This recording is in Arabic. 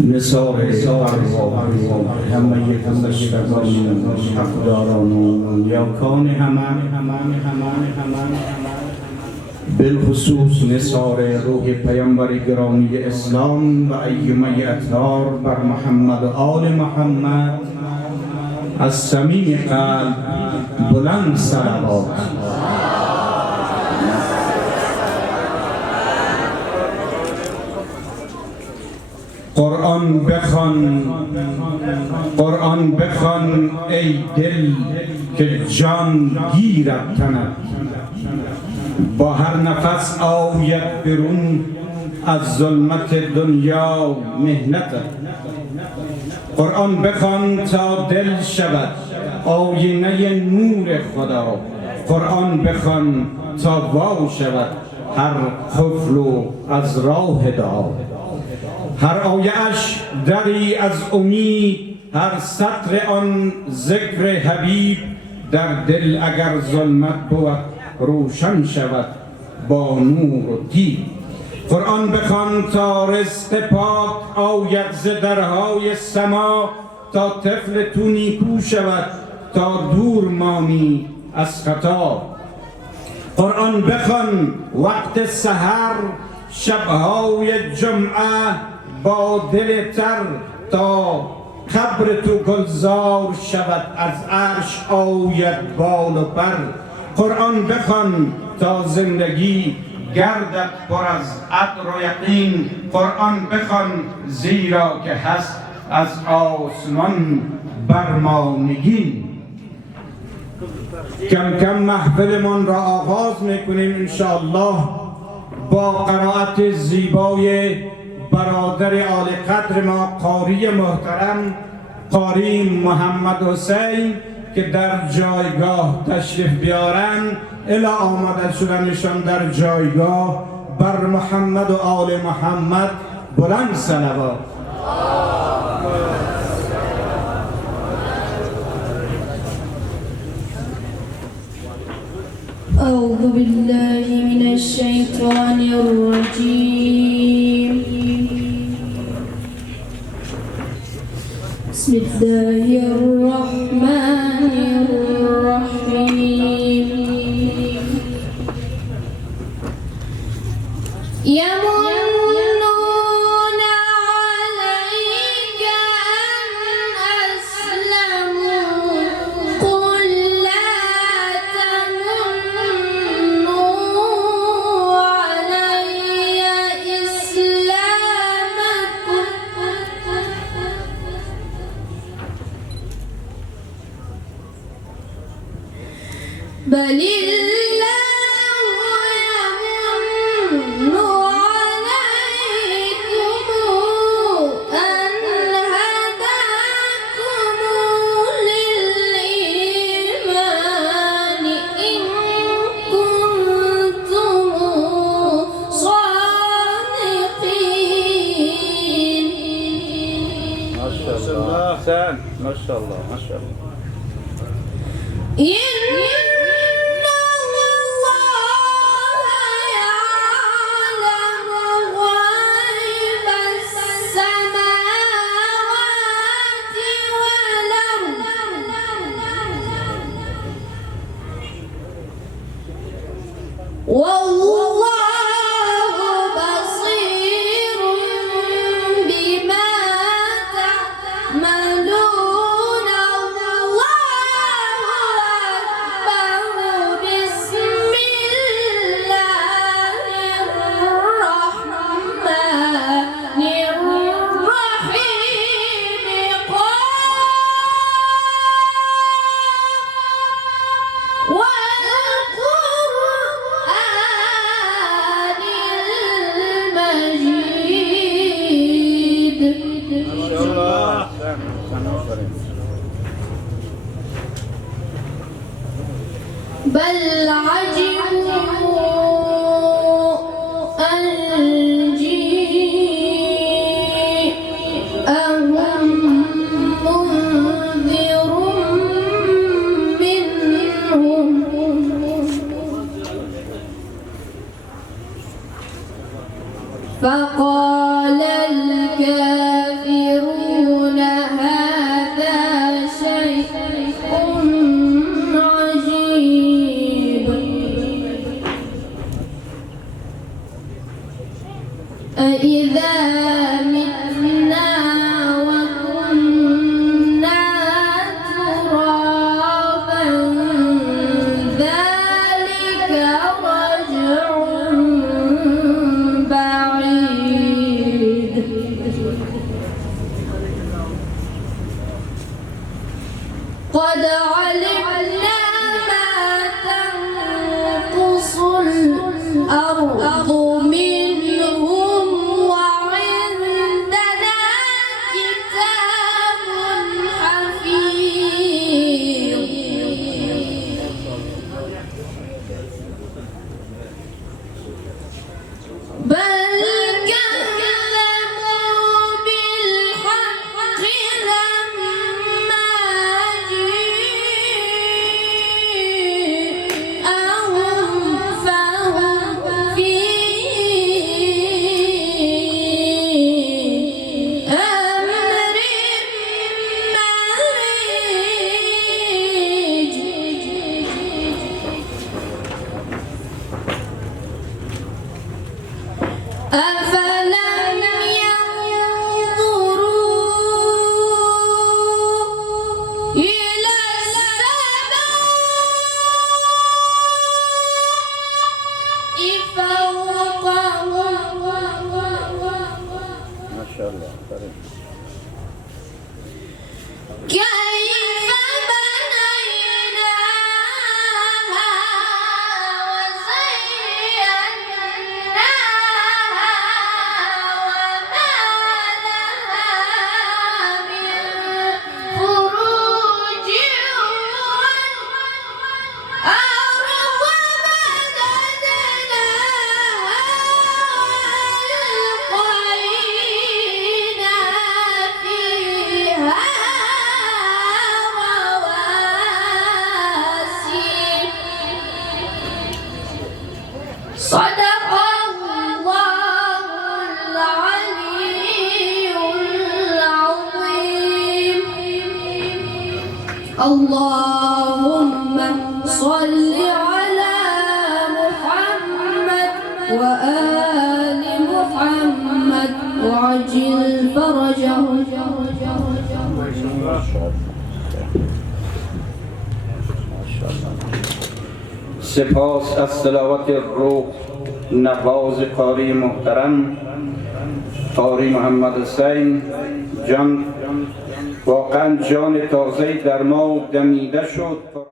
نثار همه بزرگان حقداران و نیاکان همه بالخصوص نثار روح پیامبر گرامی اسلام و ایمه اطهار بر محمد و آل محمد از صمیم قلب بلند صلوات. قرآن بخوان ای دل که جان گیرد تنت، با هر نفس آید برون از ظلمت دنیا مهنت. قرآن بخوان تا دل شود آینه نور خدا، قرآن بخوان تا وا شود هر قفل و از راه دعا. هر آیه‌اش دری از امید، هر سطر آن ذکر حبیب. در دل اگر ظلمت بود روشن شود با نور و دید. قرآن بخوان تا رزق پاک آید ز درهای سما، تا طفل تو نیکو شود تا دور مانی از خطا. قرآن بخوان وقت سحر شبهای جمعه با دل تر، تا قبر تو گلزار شود از عرش آید بال و پر. قرآن بخوان تا زندگی گردد پر از عطر و یقین. قرآن بخوان زیرا که هست از آسمان بر ما نگین. کم کم محفلمان را آغاز میکنیم انشاءالله با قرائت زیبای برادر آل قدر ما قاری محترم قاری محمد حسین که در جایگاه تشریف بیارن. الی آمده شدنشان در جایگاه بر محمد و آل محمد بلند صلوات. أعوذ بالله من الشيطان الرجيم. بسم الله الرحمن الرحيم. يمنون عليك أن أسلموا، قل لا تمنوا علي إسلامكم، بل ما شاء الله ما شاء الله. بل عجبوا أن جيءهم منذر منهم فقال الكافرون أإذا متنا وكنا ترابا ذلك رجع بعيد قد علمنا ما تنقص الأرض منهم وعندنا كتاب حفيظ بل كذبوا بالحق لما جاءهم فهم في أمر مريج أفلم ينظروا إلى السماء فوقهم ما شاء الله طيب. كيف بنيناها وزيناها وما لها من فروج والأرض مددناها وألقينا فيها رواسي صدق الله العلي العظيم اللهم صل على محمد وآل محمد وعجل فرجهم ما شاء الله ما شاء الله سپاس از تلاوت روح نواز قاری محترم قاری محمد حسین جان. واقعا جان تازه‌ای در ما دمیده شد.